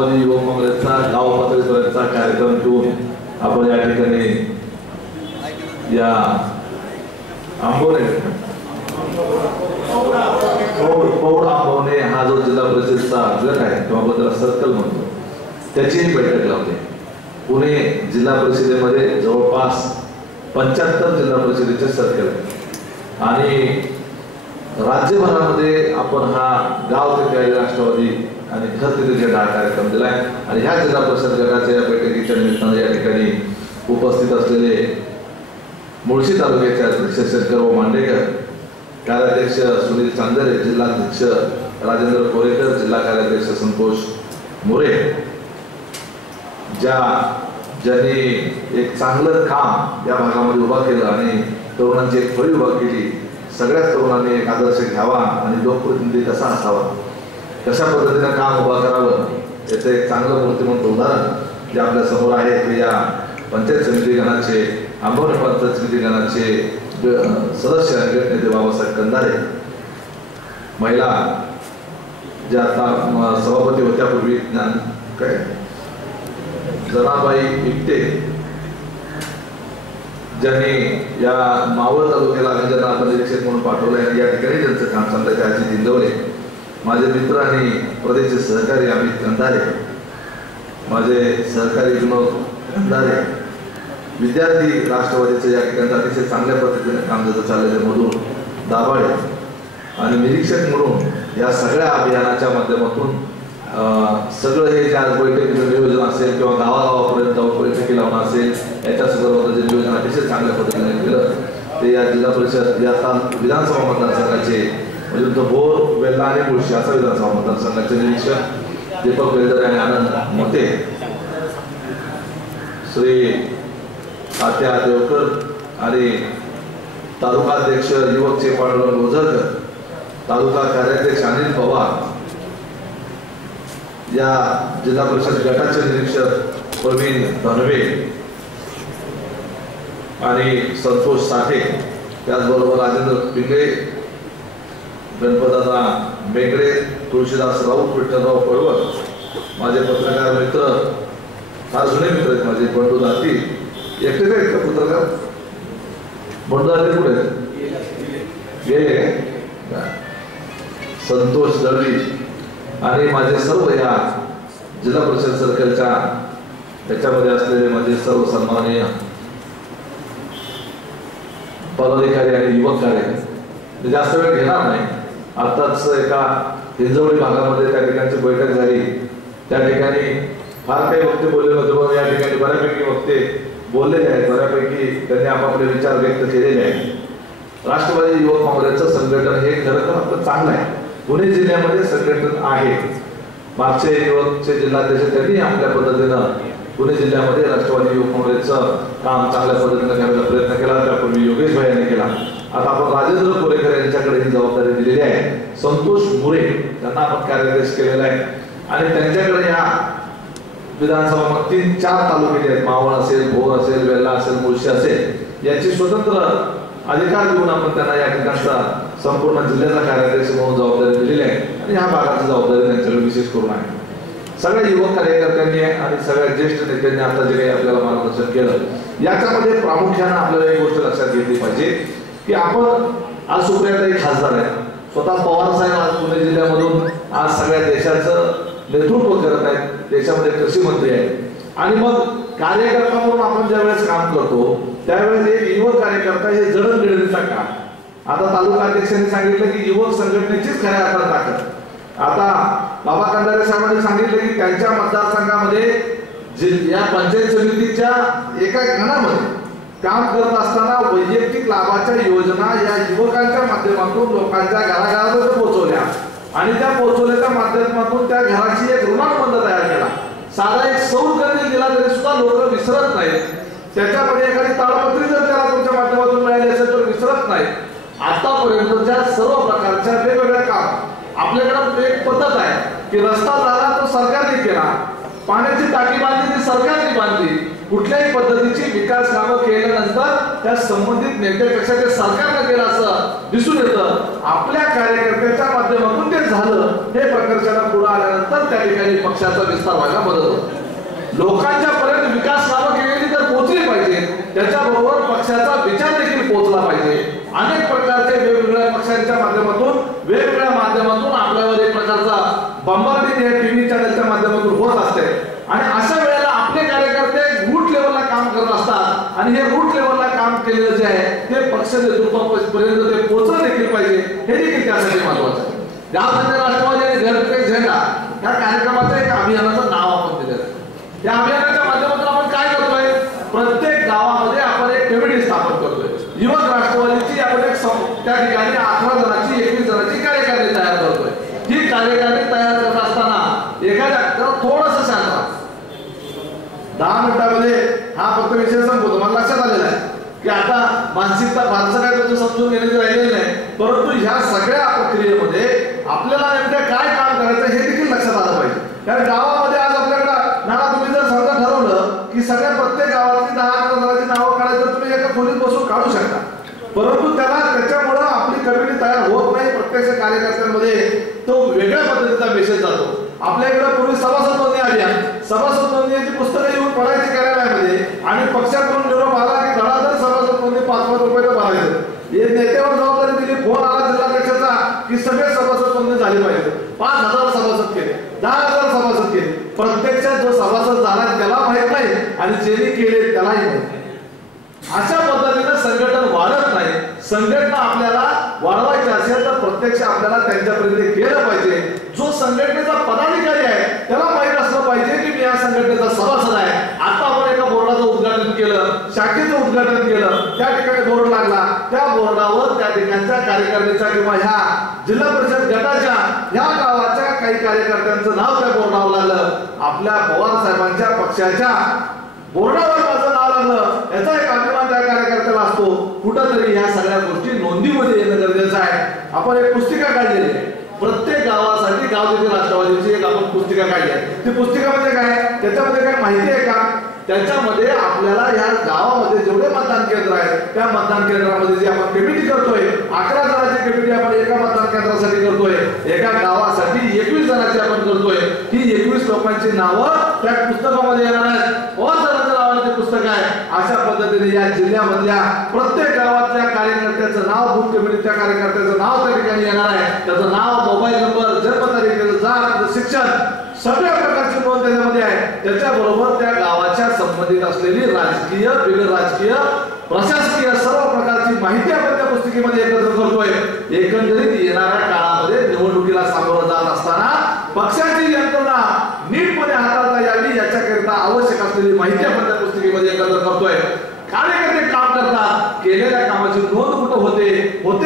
राष्ट्रवादी युवक काँग्रेसचा गाव पातळीपर्यंतचा कार्यक्रम घेऊन आपण या ठिकाणी या आंबोरे पौड आंबवणे हा जो जिल्हा परिषदचा गट आहे किंवा आपण त्याला सर्कल म्हणतो त्याचीही बैठक लावते। पुणे जिल्हा परिषदेमध्ये जवळपास 75 जिल्हा परिषदेचे सर्कल आणि राज्यभरामध्ये आपण हा गाव ते काही राष्ट्रवादी आणि घर तिथे झेंडा हा कार्यक्रम दिलाय आणि ह्या जिल्हा परिषद गटाच्या या बैठकीच्या निमित्ताने या ठिकाणी उपस्थित असलेले मुळशी तालुक्याचे अध्यक्ष शंकरराव मांडेकर, कार्याध्यक्ष सुनील चांदरे, जिल्हाध्यक्ष राजेंद्र कोरेकर, जिल्हा कार्याध्यक्ष संतोष मोरे, ज्यांनी एक चांगलं काम या भागामध्ये उभा केलं आणि तरुणांची एक फळी उभा केली। सगळ्याच तरुणांनी एक आदर्श घ्यावा आणि लोकप्रतिनिधी कसा असावा, कशा पद्धतीने काम उभा करावं याचं एक चांगलं मूर्तिमंत उदाहरण जे आपल्या समोर आहे ते या पंचायत समिती गणाचे आंबवणे पंचायत समिती गणाचे सदस्य आणि गटनेते बाबासाहेब कंदारे, महिला ज्या आता सभापती होत्या पूर्वी काय जनाबाई इट्टे, ज्यांनी या मावळ तालुक्याला ज्यांना आपण निरीक्षक म्हणून पाठवलंय आणि या ठिकाणी त्यांचं काम चाललंय ते अजित इंदवले, माझे मित्र आणि प्रदेशचे सहकारी अमित कंदारे, माझे सहकारी विनोद कंदारे, विद्यार्थी राष्ट्रवादीचे या ठिकाणी अतिशय चांगल्या पद्धतीने काम जसं चाललेले मधून दाभाडे आणि निरीक्षक म्हणून या सगळ्या अभियानाच्या माध्यमातून सगळं हे जे आज बैठकीचं नियोजन असेल किंवा गावागावापर्यंत जाऊन बैठकी लावणं असेल याच्या संदर्भात जे नियोजन अतिशय चांगल्या पद्धतीने केलं ते या जिल्हा परिषद या विधानसभा मतदारसंघाचे म्हणजे भोर, वेल्हा आणि मुळशी असा विधानसभा मतदारसंघाचे निरीक्षक दीपक वेलदरे आणि आनंद मोते, श्री तात्या देवकर आणि तालुका अध्यक्ष युवकचे पांडुरंग ओझरकर, तालुका कार्याध्यक्ष अनिल पवार, या जिल्हा परिषद गटाचे निरीक्षक प्रवीण धनवे आणि संतोष साठे, त्याचबरोबर राजेंद्र पिंगळे, गणपतदादा मेगडे, तुळशीदास राऊत, विठ्ठलराव पळवळ, माझे पत्रकार मित्र फार जुने मित्र आहेत माझे, बंडू दाती एकटेच आहेत का पत्रकार? बंडू दाती कुठे गेले? संतोष दळवी आणि माझे सर्व या जिल्हा परिषद सर्कलच्या त्याच्यामध्ये असलेले माझे सर्व सन्माननीय पदाधिकारी आणि युवक कार्य जास्त वेळ घेणार नाही। आताच एका हिंजवडी भागामध्ये त्या ठिकाणची बैठक झाली, त्या ठिकाणी फार काही वक्ते बोलले नव्हते पण या ठिकाणी बऱ्यापैकी वक्ते बोललेले आहेत, बऱ्यापैकी त्यांनी आपापले विचार व्यक्त केलेले आहेत। राष्ट्रवादी युवक काँग्रेसचं संघटन हे खरं तर आपलं चांगलं आहे, पुणे जिल्ह्यामध्ये संघटन आहे। मागचे युवकचे जिल्हाध्यक्ष त्यांनी आपल्या पद्धतीनं पुणे जिल्ह्यामध्ये राष्ट्रवादी युवक काँग्रेसचं काम चांगल्या पद्धतीने करण्याचा प्रयत्न केला, त्यापूर्वी योगेश भाई यांनी केला। आता आपण राजेंद्र कोरेकर यांच्याकडे ही जबाबदारी दिलेली आहे, संतोष मुरे यांना आपण कार्याध्यक्ष केलेला आहे आणि त्यांच्याकडे या विधानसभा 3-4 तालुके आहेत, मावळ असेल, भोर असेल, वेल्हा असेल, मुळशी असेल, याची स्वतंत्र अधिकार देऊन आपण त्यांना या ठिकाणचा संपूर्ण जिल्ह्याचा कार्याध्यक्ष म्हणून जबाबदारी दिलेली आहे आणि ह्या भागाची जबाबदारी त्यांच्याकडे विशेष करून आहे। सगळ्या युवक कार्यकर्त्यांनी आणि सगळ्या ज्येष्ठ नेत्यांनी आता जे काही आपल्याला मार्गदर्शन केलं याच्यामध्ये प्रामुख्याने आपल्याला एक गोष्ट लक्षात घेतली पाहिजे की आपण आज सुप्रियाताई खासदार आहेत, स्वतः पवार साहेब आज पुणे जिल्ह्यामधून आज सगळ्या देशाचं नेतृत्व करत आहेत, देशामध्ये कृषी मंत्री आहेत आणि मग कार्यकर्ता म्हणून आपण ज्यावेळेस काम करतो त्यावेळेस एक युवक कार्यकर्ता हे जडणघडणीचा काम। आता तालुका अध्यक्षांनी सांगितलं की युवक संघटनेचीच खऱ्या अर्थात ताकद। आता बाबा कंदारे साहेबांनी सांगितलं की त्यांच्या मतदारसंघामध्ये या पंचायत समितीच्या एका गणामध्ये काम करत असताना वैयक्तिक लाभाच्या योजना या युवकांच्या माध्यमातून लोकांच्या घराघरात पोहोचवल्या आणि त्या पोहोचवल्याच्या माध्यमातून त्या घराची एक ऋणानुबंध तयार केला। साधा एक सौर कंदील दिला तरी सुद्धा लोक विसरत नाहीत, त्याच्यामध्ये एखादी ताडपत्री जर त्याला तुमच्या माध्यमातून मिळाली असेल तर विसरत नाहीत। आतापर्यंतच्या सर्व प्रकारच्या वेगवेगळ्या काम आपल्याकडे एक पद्धत आहे की रस्ता झाला तो सरकारने केला, पाण्याची टाकी बांधली ती सरकारने बांधली, कुठल्याही पद्धतीची विकास कामं केल्यानंतर त्या संबंधित नेत्यापेक्षा ते सरकारने केलं असं दिसून येतं. आपल्या कार्यकर्त्याच्या माध्यमातून ते झालं हे प्रकर्षाला पुढे आल्यानंतर त्या ठिकाणी पक्षाचा विस्तार व्हायला मदत होते. लोकांच्या पर्यंत विकास कामं केलेली तर पोहोचली पाहिजे, त्याच्याबरोबर पक्षाचा विचार देखील पोहोचला पाहिजे. अनेक प्रकारचे वेगवेगळ्या पक्षांच्या माध्यमातून वेगवेगळ्या माध्यमातून आपल्यावर एक प्रकारचा बंबार्डिंग या टीव्ही चॅनलच्या माध्यमातून होत असते आणि अशा वेळेला आपले कार्यकर्ते रूट लेवलला काम करत असतात आणि हे रूट लेवलला काम केलेलं जे आहे ते पक्ष नेतृत्वापर्यंत ते पोहोचलं देखील पाहिजे, हे देखील त्यासाठी महत्वाचं आहे. ज्यामध्ये राष्ट्रवादी आणि घरचे झेंडा या कार्यक्रमाचं एक अभियानाचं नाव आपण दिलं. या अभियानाच्या माध्यमातून आपण काय करतोय, प्रत्येक गावामध्ये आपण एक कमिटी स्थापन करतोय. युवक राष्ट्रवादीची आपण एक त्या ठिकाणी 18 जणांची 21 जणांची कार्यकारिणी तयार करतोय. ही कार्यकारिणी तयार करत असताना एखाद्या थोडंसं शांत राहा, 10 मिनिटांमध्ये हा फक्त विषय संपवतो. मला लक्षात आलेला आहे की आता मानसिकता फारसं काय तुमचं समजून घेण्याची राहिलेलं नाही, परंतु ह्या सगळ्या प्रक्रियेमध्ये आपल्याला नेमकं काय काम करायचं हे देखील लक्षात आलं पाहिजे. कारण गावामध्ये आज आपल्याकडे नाना तुम्ही जर समजा ठरवलं की सगळ्या प्रत्येक गावातली 10-11 जणांची नावं काढायचं तर तुम्ही एका खोलीत बसून काढू शकता, परंतु त्याच्यामुळं आपली कमिटी तयार होत नाही. प्रत्यक्ष कार्यकर्त्यांमध्ये तो वेगळ्या पद्धतीचा मेसेज जातो. आपल्याकडे पूर्वी सभासद नोंदणी अभियान, सभासद नोंदणीची पुस्तकं येऊन पडायची कार्यालयामध्ये आणि पक्षाकडून निरोप आला की धडाधड सभासद नोंदणी 5,000 रुपये भरायचं. हे नेत्यावर जबाबदारी दिली, फोन आला जिल्हाध्यक्षाचा की सगळे सभासद नोंदणी झाली पाहिजे. 5,000 सभासद केले, 10,000 सभासद केले. प्रत्यक्षात जो सभासद झाला त्याला माहित नाही आणि ज्यांनी केले त्यालाही माहित नाही. अशा पद्धतीने संघटन वाढत नाही. संघटना आपल्याला वाढवायची असेल तर प्रत्यक्ष आपल्याला त्यांच्यापर्यंत केलं पाहिजे. जो संघटनेचा पदाधिकारी आहे त्याला माहित असलं पाहिजे की मी या संघटनेचा सभासद आहे. आता आपण एका बोर्डाचं उद्घाटन केलं, शाखेचं उद्घाटन केलं, त्या ठिकाणी बोर्ड लागला, त्या बोर्डावर त्या ठिकाणच्या कार्यकारिणीच्या किंवा ह्या जिल्हा परिषद गटाच्या ह्या गावाच्या काही कार्यकर्त्यांचं नाव त्या बोर्डावर लागलं. आपल्या पवार साहेबांच्या पक्षाच्या बोर्डावर माझं नाव लागलं याचा एक अभिमान त्या कार्यकर्त्याला असतो. कुठंतरी ह्या सगळ्या गोष्टी नोंदीमध्ये येणं गरजेचं आहे. आपण एक पुस्तिका काढलेली आहे, प्रत्येक गावासाठी गाव तिथे राष्ट्रवादीची एक आपण पुस्तिका काढली आहे. ती पुस्तिका म्हणजे काय, त्याच्यामध्ये काय माहिती आहे का, त्याच्यामध्ये आपल्याला या गावामध्ये जेवढे मतदान केंद्र आहेत त्या मतदान केंद्रामध्ये जी आपण कमिटी करतोय 11 जणांची कमिटी आपण एका मतदान केंद्रासाठी करतोय, एका गावासाठी 21 जणांची आपण करतोय. ही 21 लोकांची नावं त्या पुस्तकामध्ये येणार आहेत. पवार साहेबांच्या नावाने ते पुस्तक आहे. अशा पद्धतीने या जिल्ह्यामधल्या प्रत्येक गावातल्या कार्यकर्त्याचं नाव, बूथ कमिटीच्या कार्यकर्त्याचं नाव त्या ठिकाणी येणार आहे. त्याचं नाव, मोबाईल नंबर, जन्मतारीख, जात, शिक्षण सगळ्या प्रकारची नोंद त्याच्यामध्ये आहे. त्याच्याबरोबर त्या गावाच्या संबंधित असलेली राजकीय, बिगर राजकीय, प्रशासकीय सर्व प्रकारची माहिती आपण त्या पुस्तिकेमध्ये एकत्र करतोय. एकंदरीत येणाऱ्या काळामध्ये निवडणुकीला सामोरं जात असताना पक्षाची यंत्रणा नीटपणे हाताळता यावी याच्याकरिता आवश्यक असलेली माहिती आपण त्या पुस्तिकेमध्ये एकत्र करतोय. कार्यकर्ते काम करतात, केलेल्या कामाची नोंद कुठं होते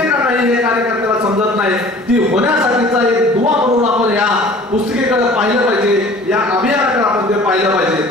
का नाही हे कार्यकर्त्याला समजत नाही. ती होण्यासाठीचा एक दुवा म्हणून आपण या पुस्तिकेकडे पाहिलं पाहिजे, या अभियानाकडे आपण ते पाहिलं पाहिजे.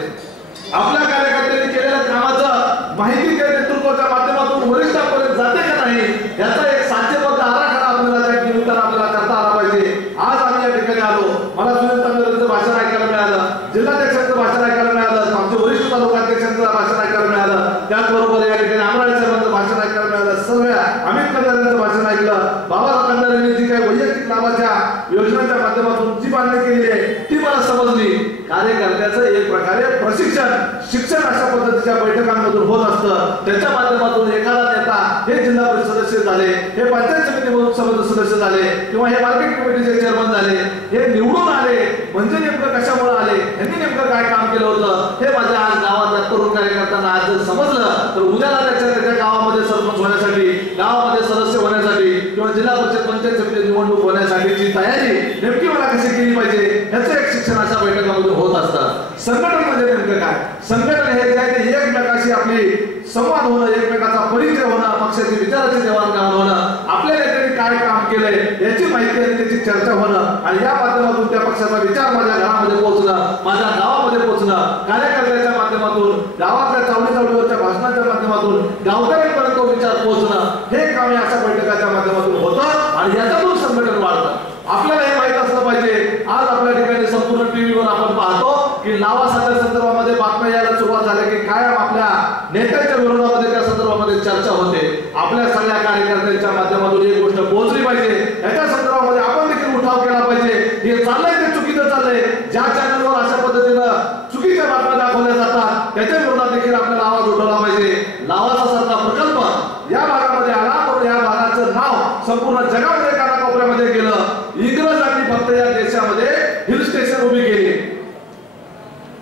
आपल्या कार्यकर्त्यांनी केलेल्या कामाचं माहिती त्या नेतृत्वाच्या माध्यमातून वरिष्ठांपर्यंत जाते का नाही याचा एक साध्यबद्ध आराखडा आपल्याला त्या निमित्तानं आपल्याला करता आला पाहिजे. आज आम्ही या ठिकाणी आलो, मला सुनील तंगरेंचं भाषण ऐकायला मिळालं, जिल्हाध्यक्षांचं भाषण ऐकायला मिळालं, आमचे वरिष्ठ तालुकाध्यक्षांचं भाषण ऐकायला मिळालं, त्याचबरोबर या ठिकाणी अमराळे साहेबांचं भाषण ऐकायला मिळालं, सगळ्या अमित कंदारेंचं भाषण ऐकलं. बाबाराव कंदारेंनी जी काही वैयक्तिक लाभाच्या योजनांच्या माध्यमातून जी मागणी केलेली आहे ती मला समजली. कार्यकर्त्याचं एक प्रकारे प्रशिक्षण, शिक्षण अशा पद्धतीच्या बैठकांमधून होत असतं. त्याच्या माध्यमातून एखादा नेता हे जिल्हा परिषद सदस्य झाले, हे पंचायत समिती सदस्य झाले किंवा हे मार्केट कमिटीचे चेअरमन झाले, हे निवडून आले म्हणजे नेमकं कशामुळे आले, यांनी नेमकं काय काम केलं होतं हे माझ्या आज गावात तरुण कार्यकर्त्यांना आज जर समजलं तर उद्याला त्याच्या गावामध्ये सरपंच होण्यासाठी, गावामध्ये सदस्य होण्यासाठी किंवा जिल्हा परिषद पंचायत समिती निवडणूक होण्यासाठीची तयारी नेमकी मला कशी केली पाहिजे याचं एक शिक्षण अशा बैठकांमध्ये होत असतं. संघटन म्हणजे नेमकं काय, संघटन हे जे आहे ते एकमेकाशी आपली संवाद होणं, एकमेकाचा परिचय होणं, पक्षाची विचाराची देवाणघेवाण होणं, आपल्या नेत्यांनी काय काम केलंय याची माहिती आणि त्याची चर्चा होणं आणि या माध्यमातून त्या पक्षाचा विचार माझ्या घरामध्ये पोहोचणं, माझ्या गावामध्ये पोहोचणं, कार्यकर्त्याच्या माध्यमातून, गावातल्या चावडीवरच्या भाषणाच्या माध्यमातून गावकऱ्यांपर्यंत तो विचार पोहोचणं, हे काम या अशा बैठकाच्या माध्यमातून होतं आणि याच्यातून संघटन वाढतं. आपल्याला हे माहित असलं पाहिजे. आज आपल्या ठिकाणी संपूर्ण टीव्हीवर आपण पाहतो की लावासाच्या संदर्भामध्ये बातम्या यायला सुरुवात झाल्या की कायम आपल्या नेत्यांच्या विरोधामध्ये त्या संदर्भामध्ये चर्चा होते. आपल्या सगळ्या कार्यकर्त्यांच्या माध्यमातून एक गोष्ट पोहोचली पाहिजे, याच्या संदर्भामध्ये आपण देखील उठाव केला पाहिजे. हे चाललंय ते चुकीचं चाललंय. ज्या चॅनलवर अशा पद्धतीनं चुकीच्या बातम्या दाखवल्या जातात त्याच्या विरोधात देखील आपल्याला आवाज उठवला पाहिजे. लावासा सारखा प्रकल्प या भागामध्ये आला तर या भागाचं नाव संपूर्ण जगामध्ये कानाकोपऱ्यामध्ये गेलं. इंग्रजांनी फक्त या देशामध्ये हिल स्टेशन उभी केली.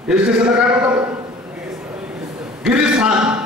हिल स्टेशनला काय म्हणतात? गिरीस्थान.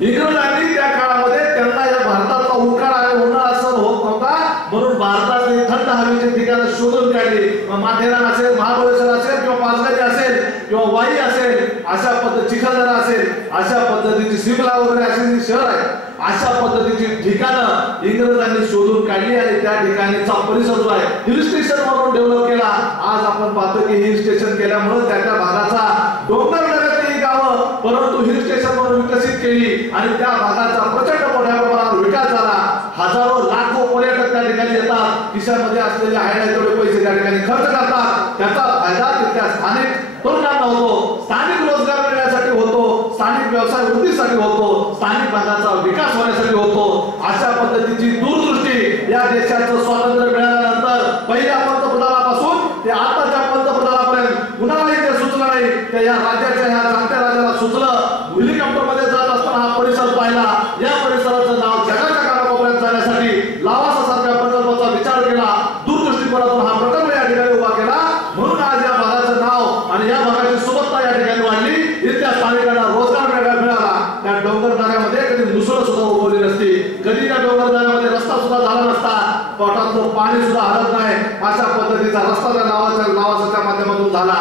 इंग्रजांनी त्या काळामध्ये त्यांना या भारताचा उन्हाळा सहन होत नव्हता म्हणून भारतातली थंड हवेची ठिकाणं शोधून काढली. माथेरान असेल, महाबळेश्वर असेल किंवा पाचगणी असेल किंवा वाई असेल, अशा पद्धती चिखलदरा असेल, अशा पद्धतीची सिमला वगैरे अशी जी शहर आहे अशा पद्धतीची ठिकाणं इंग्रजांनी शोधून काढली आणि त्या ठिकाणीचा परिसर जो आहे हिल स्टेशन म्हणून डेव्हलप केला. आज आपण पाहतो की हिल स्टेशन केल्यामुळे त्या भागाचा डोंगर नगरातली गावं परंतु हिल स्टेशन म्हणून विकसित केली आणि त्या भागाचा प्रचंड मोठ्या प्रमाणावर विकास झाला. हजारो लाखो पर्यटक त्या ठिकाणी येतात, खिशामध्ये असलेले आहे तेवढे पैसे त्या ठिकाणी खर्च करतात. त्याचा फायदा तिथल्या स्थानिक तरुणांना होतो, स्थानिक रोजगार मिळण्यासाठी होतो, स्थानिक व्यवसाय वृद्धीसाठी होतो, स्थानिक भागाचा विकास होण्यासाठी होतो. अशा पद्धतीची दूरदृष्टी या देशाचं स्वातंत्र्य मिळाल्यानंतर पहिल्या पंतप्रधानापासून ते आताच्या पंतप्रधानापर्यंत कुणालाही ते सुचलं नाही. त्या या राज्याच्या ह्या जाणत्या राजाला सुचलं. हेलिकॉप्टर मध्ये जात असताना हा परिसर पाहिला. या परिसराचं नाव जगाच्या कानाकोपऱ्यात जाण्यासाठी लावासा सारख्या प्रकल्पाचा विचार केला. दूरदृष्टीकोनातून हा प्रकल्प या ठिकाणी उभा केला. म्हणून आज या भागाचं नाव आणि या भागाची सुबत्ता या ठिकाणी वाढली. इथल्या स्थानिकांना रोजगार मिळाला. त्या डोंगर दऱ्यामध्ये कधी मुसळ सुद्धा उगवली नसती, कधी त्या डोंगर दऱ्यामध्ये रस्ता सुद्धा झाला नसता, पोटातलं पाणी सुद्धा हलत नाही. अशा पद्धतीचा रस्ता त्या लावासाच्या माध्यमातून झाला.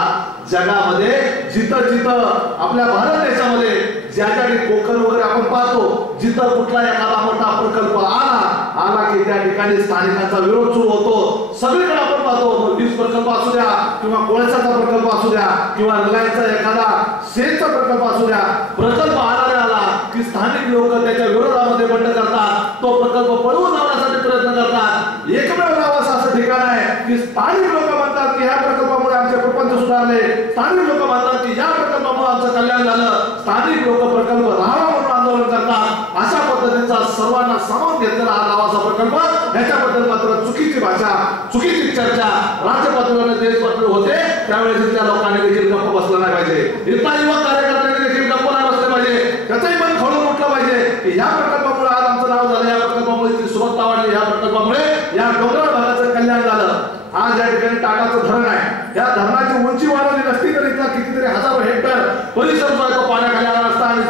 जगामध्ये जिथं जिथं आपल्या भारत देशामध्ये ज्या ठिकाणी कोकण वगैरे आपण पाहतो, जिथं कुठला एखादा मोठा प्रकल्प आला की त्या ठिकाणी स्थानिकांचा विरोध सुरू होतो. सगळीकडे आपण पाहतो, वीज प्रकल्प असू द्या किंवा कोळशाचा प्रकल्प असू द्या किंवा रिलायन्सचा एखादा शेतचा प्रकल्प असू द्या, प्रकल्प आला की स्थानिक लोक त्याच्या विरोधामध्ये बंड करतात, तो प्रकल्प पळवून लावण्यासाठी प्रयत्न करतात. एकमेव लावासा असं ठिकाण आहे की स्थानिक लोक म्हणतात की ह्या प्रकल्पामुळे आमचे प्रपंच सुधारले, स्थानिक लोक म्हणतात की या प्रकल्पामुळे आमचं कल्याण झालं, स्थानिक लोक प्रकल्प राहावा म्हणून आंदोलन करतात. अशा पद्धतीचा सर्वांना सामावून घेतलेला हा लावासा प्रकल्प, याच्याबद्दल मात्र चुकीची भाषा, चुकीची चर्चा राज्य पातळीवर देश पातळीवर होते. त्यावेळेस त्या लोकांनी देखील गप्प बसलं नाही पाहिजे. इथला युवक कार्यकर्त्यांनी देखील गप्प नाही बसले पाहिजे. त्याचंही मन खवळून उठलं पाहिजे की या प्रकल्पामुळे आज आमचं नाव झालं, या प्रकल्पामुळे ती सुबत्ता वाढली, या प्रकल्पामुळे या डोंगराळ भागाचं कल्याण झालं. आज या ठिकाणी टाटाचं धरण आहे, या धरणाची उंची वाढवली नसती तर इथला कितीतरी हजारो हेक्टर परिसर जो आहे तो पाण्याखाली आला नसता आणि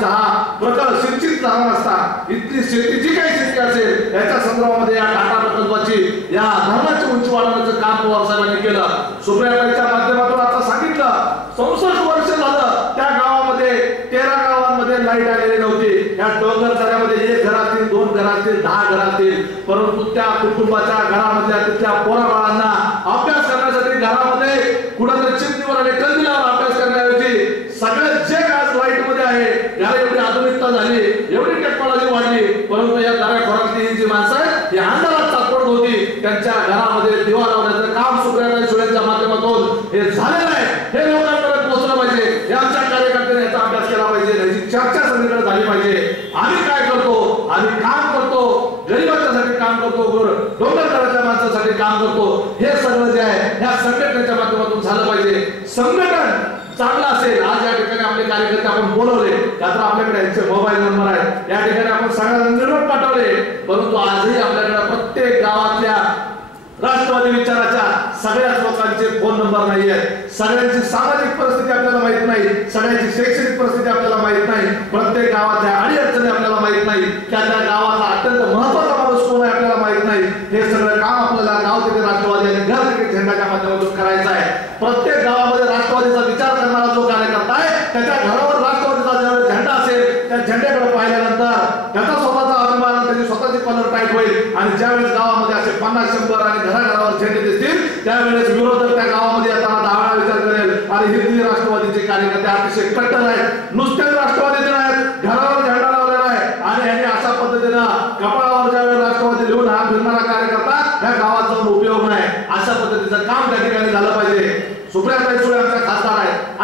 प्रकल्प सिंचित झाला नसता. इथली शेती जी काही शेती असेल याच्या संदर्भामध्ये या टाटा प्रकल्पाची या धरणाची उंची वाढवण्याचं काम पवार साहेबांनी केलं. सुप्रियाताईच्या माध्यमातून आता सांगितलं 64 वर्ष झालं त्या गावामध्ये 13 गावांमध्ये लाईट आलेली नव्हती. या डोंगर दऱ्यामध्ये 1 घरातील 2 घरातील 10 घरातील, परंतु त्या कुटुंबाच्या घरामधल्या तिथल्या पोराबाळांना अभ्यास करण्यासाठी घरामध्ये कुठेतरी चिमणीवर आणि कंदिलावर अभ्यास करण्याऐवजी सगळं जग आज लाईट मध्ये आहे. याला एवढी आधुनिकता झाली, एवढी टेक्नॉलॉजी वाढली, परंतु या दऱ्याखोऱ्यातली जी माणसं आहेत ही अंधारात सापडत होती. त्यांच्या घरामध्ये दिवा लावण्याचं काम सुप्रियाताई सुळेंच्या माध्यमातून हे झालेलं आहे. हे लोकांपर्यंत पोहोचलं पाहिजे. हे आमच्या कार्यकर्त्यांनी याचा अभ्यास केला पाहिजे, याची चर्चा सगळीकडे झाली पाहिजे. आम्ही काय करतो, आम्ही काम करतो, गरिबांच्यासाठी काम करतो, डोंगर दऱ्याच्या माणसासाठी काम करतो, हे सगळं जे आहे या संघटनेच्या माध्यमातून झालं पाहिजे. संघटन चांगला असेल. आज या ठिकाणी आपले कार्यकर्ते आपण बोलवले, त्यात आपल्याकडे यांचे मोबाईल नंबर आहेत, या ठिकाणी आपण सगळ्यांना निरोप पाठवले, परंतु आजही आपल्याकडे प्रत्येक गावातल्या राष्ट्रवादी विचाराच्या सगळ्याच लोकांचे फोन नंबर नाही आहेत. सगळ्यांची सामाजिक परिस्थिती आपल्याला माहित नाही, सगळ्यांची शैक्षणिक परिस्थिती आपल्याला माहित नाही, प्रत्येक गावाच्या अडीअडचणी आपल्याला माहित नाही, त्या गावाचा अत्यंत महत्त्वाचा माणूस कोण आहे आपल्याला माहित नाही. हे सगळं काम आपल्याला गाव तिथे राष्ट्रवादी आणि घर तिथे झेंडाच्या माध्यमातून करायचं आहे. प्रत्येक गावामध्ये राष्ट्रवादीचा विचार करणारा जो कार्यकर्ता आहे त्याच्या घरावर राष्ट्रवादीचा ज्यावेळेस झेंडा असेल त्या झेंड्याकडे पाहिल्यानंतर त्याचा स्वतःचा अभिमान, त्याची स्वतःची कलर टाईट होईल आणि ज्यावेळेस गावामध्ये असे 50-100 आणि घराघरावर झेंडे दिसतील त्यावेळेस विरोधक त्या गावामध्ये येताना 10 वेळा विचार करेल आणि हिंदी राष्ट्रवादीचे कार्यकर्ते अतिशय कट्टर आहेत, नुसते राष्ट्रवादीचे आहेत, घरावर झेंडा लावलेला आहे आणि यांनी अशा पद्धतीनं कपाळावर ज्यावेळेस राष्ट्रवादी लिहून हा फिरणारा कार्यकर्ता या गावात जाऊन उपयोग नाही. अशा पद्धतीचं काम त्या ठिकाणी झालं पाहिजे. सुप्रियाताई सुळे आमच्या खासदार आहेत.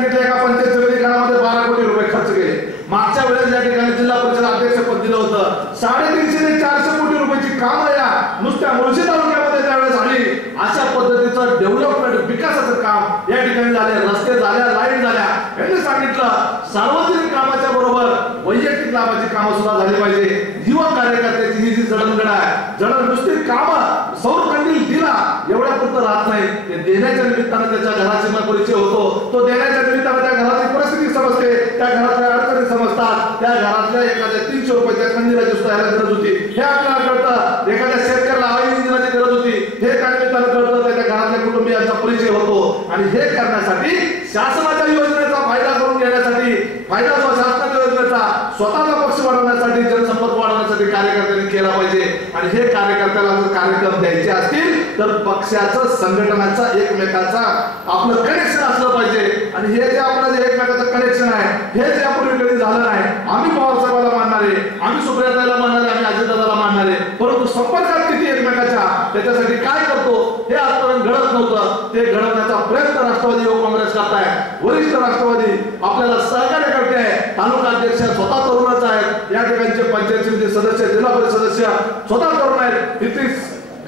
सांगितलं एका पंचायत समिती काळामध्ये 12 कोटी रुपये खर्च केले. मागच्या वेळेस या ठिकाणी जिल्हा परिषद अध्यक्षपद दिलं होतं. 350 ते 400 कोटी रुपयाची कामं या नुसत्या मुळशी तालुक्यामध्ये त्यावेळेस झाली. अशा पद्धतीचं डेव्हलपमेंट विकासाचं काम या ठिकाणी झाले. रस्ते झाल्या, लाईट झाल्या. यांनी सांगितलं सार्वजनिक कामाच्या बरोबर वैयक्तिक लाभाची कामं सुद्धा झाली पाहिजे. युवक कार्यकर्त्याची ही जी जडणघड आहे, जडण नुसती कामं सौर कंदील दिला एवढ्या पुरतं राहत नाही. ते देण्याच्या निमित्तानं त्याच्या घराची परिचय होतो. तो देण्याच्या निमित्तानं त्या घराची परिस्थिती समजते, त्या घरातल्या अडचणी समजतात. त्या घरातल्या एखाद्या 300 रुपयाच्या कंदिलाची सुद्धा याला गरज होती हे आपल्याला कळतं. एखाद्या शेतकऱ्याला ऑइल इंजिनाची गरज होती हे त्या निमित्तानं कळतं. त्याच्या घरातल्या कुटुंबियांचा परिचय होतो. आणि हे करण्यासाठी शासनाच्या योजनेचा फायदा करून घेण्यासाठी, फायदा जो शासनाच्या योजनेचा स्वतःचा पक्ष वाढवण्यासाठी, जनसंपर्क वाढवण्यासाठी कार्यकर्त्यांनी केला पाहिजे. आणि हे कार्यकर्त्याला जर कार्यक्रम द्यायचे असतील तर पक्षाचं, संघटनाचा, एकमेकाचा आपलं कनेक्शन असलं पाहिजे. आणि हे जे आपलं जे एकमेकाचं कनेक्शन आहे हे जे यापूर्वी कधी झालं नाही. आम्ही पवार साहेबाला मानणारे, आम्ही सुप्रियाताईला मानणारे, आम्ही अजितदादाला मानणारे, परंतु संपर्कात किती एकमेकाच्या त्याच्यासाठी काय करतो हे आजपर्यंत घडत नव्हतं. ते घडवण्याचा प्रयत्न राष्ट्रवादी युवक काँग्रेस करत आहे. वरिष्ठ राष्ट्रवादी आपल्याला सहकार्य करते आहे. तालुका अध्यक्ष स्वतः तरुणच आहेत. या ठिकाणचे पंचायत समिती सदस्य, जिल्हा परिषद सदस्य स्वतः तरुण आहेत. तिथे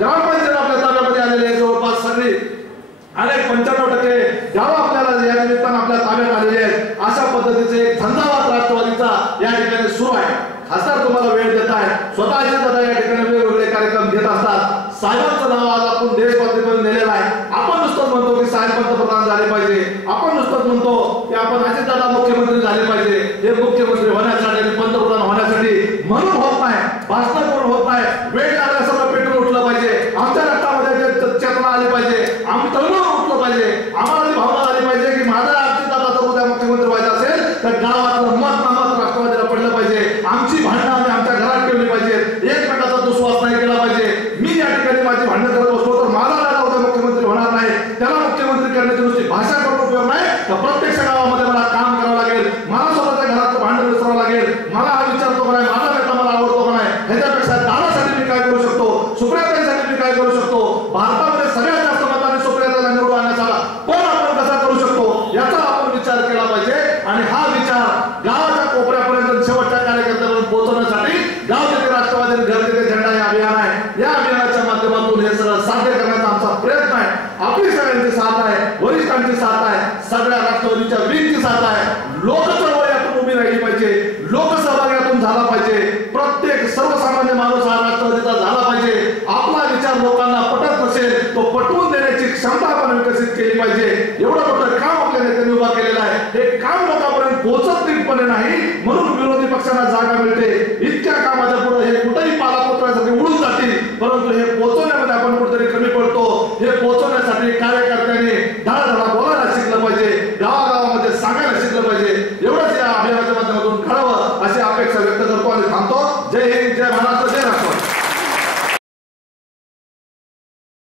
ग्रामपंचायत आपल्या ताब्यामध्ये आलेले आहे. जवळपास सगळी अनेक 95% गावं आपल्याला या निमित्तानं आपल्या ताब्यात आलेले आहेत. अशा पद्धतीचे एक झंझावात राष्ट्रवादीचा या ठिकाणी सुरू आहे. खासदार तुम्हाला वेळ देत आहे. स्वतःचे दादा या ठिकाणी वेगवेगळे कार्यक्रम घेत असतात. साहेबांचं नाव आज आपण देशपातळीवर नेलेलं आहे. आपण नुसतंच म्हणतो की साहेब पंतप्रधान झाले पाहिजे. आपण नुसतंच म्हणतो की आपण अजितदादा मुख्यमंत्री झाले पाहिजे. हे मुख्यमंत्री होण्यासाठी आणि पंतप्रधान होण्यासाठी म्हणून होत नाही, भाषण करून होत नाही. वेळ लागल्या सगळं पेट्रोल उठलं पाहिजे. आमच्या रक्तामध्ये चेतना आली पाहिजे. आम्ही तरुण उठलं पाहिजे. आम्हाला ती भावना आली पाहिजे की माझा अजितदादा जर उद्या मुख्यमंत्री व्हायचा असेल तर गावातलं मत नामत राष्ट्रवादीला पडलं पाहिजे. आमची भांडणं आम्ही आमच्या घरात ठेवली पाहिजे. एकमेकाचा दुस्वास नाही केला पाहिजे. मी या ठिकाणी माझी भांडणं करत बसलो तर माझा दादा उद्या मुख्यमंत्री होणार नाही. त्याला मुख्यमंत्री करण्याची नुसती भाषा करून उपयोग नाही. तर प्रत्यक्ष गावामध्ये मला काम करावं लागेल. मला स्वतःच्या घरात भांडण विसरावं लागेल. मला हा विचारतो का नाही, माझा नेता मला आवडतो का नाही, ह्याच्यापेक्षा दादासाठी मी काय करू शकतो, सुप्रियाताईंसाठी मी काय करू शकतो, भारतामध्ये सगळ्यात जास्त मताने सुप्रियाताईला निवडून आणण्याचा पण आपण कसा करू शकतो याचा आपण विचार केला पाहिजे. आणि हा विचार गावाच्या कोपऱ्यापर्यंत शेवटच्या कार्यकर्त्यापर्यंत पोहोचवण्यासाठी गाव तेथे राष्ट्रवादी घर तेथे झेंडा हे अभियान आहे. या अभियानाच्या माध्यमातून हे सगळं साध्य करण्याचा आमचा प्रयत्न आहे. आपली सगळ्यांची साथ आहे, वरिष्ठांची साथ आहे, सगळ्या राष्ट्रवादीच्या वीरची साथ आहे. लोकचळवळ यातून उभी राहिली पाहिजे. लोकसहभाग यातून झाला पाहिजे. प्रत्येक सर्वसामान्य माणूस हा राष्ट्रवादीचा झाला पाहिजे. आपला विचार लोकांना पटत नसेल तो पटवून देण्याची क्षमता आपण विकसित केली पाहिजे. एवढं मोठं काम आपल्या नेत्यांनी उभा केलेलं आहे. हे काम लोकांपर्यंत पोहोचत नीटपणे नाही म्हणून विरोधी पक्षांना जागा मिळते. इतक्या कामाच्या पुढे हे कुठेही पालापोत्रासाठी उडून जातील. परंतु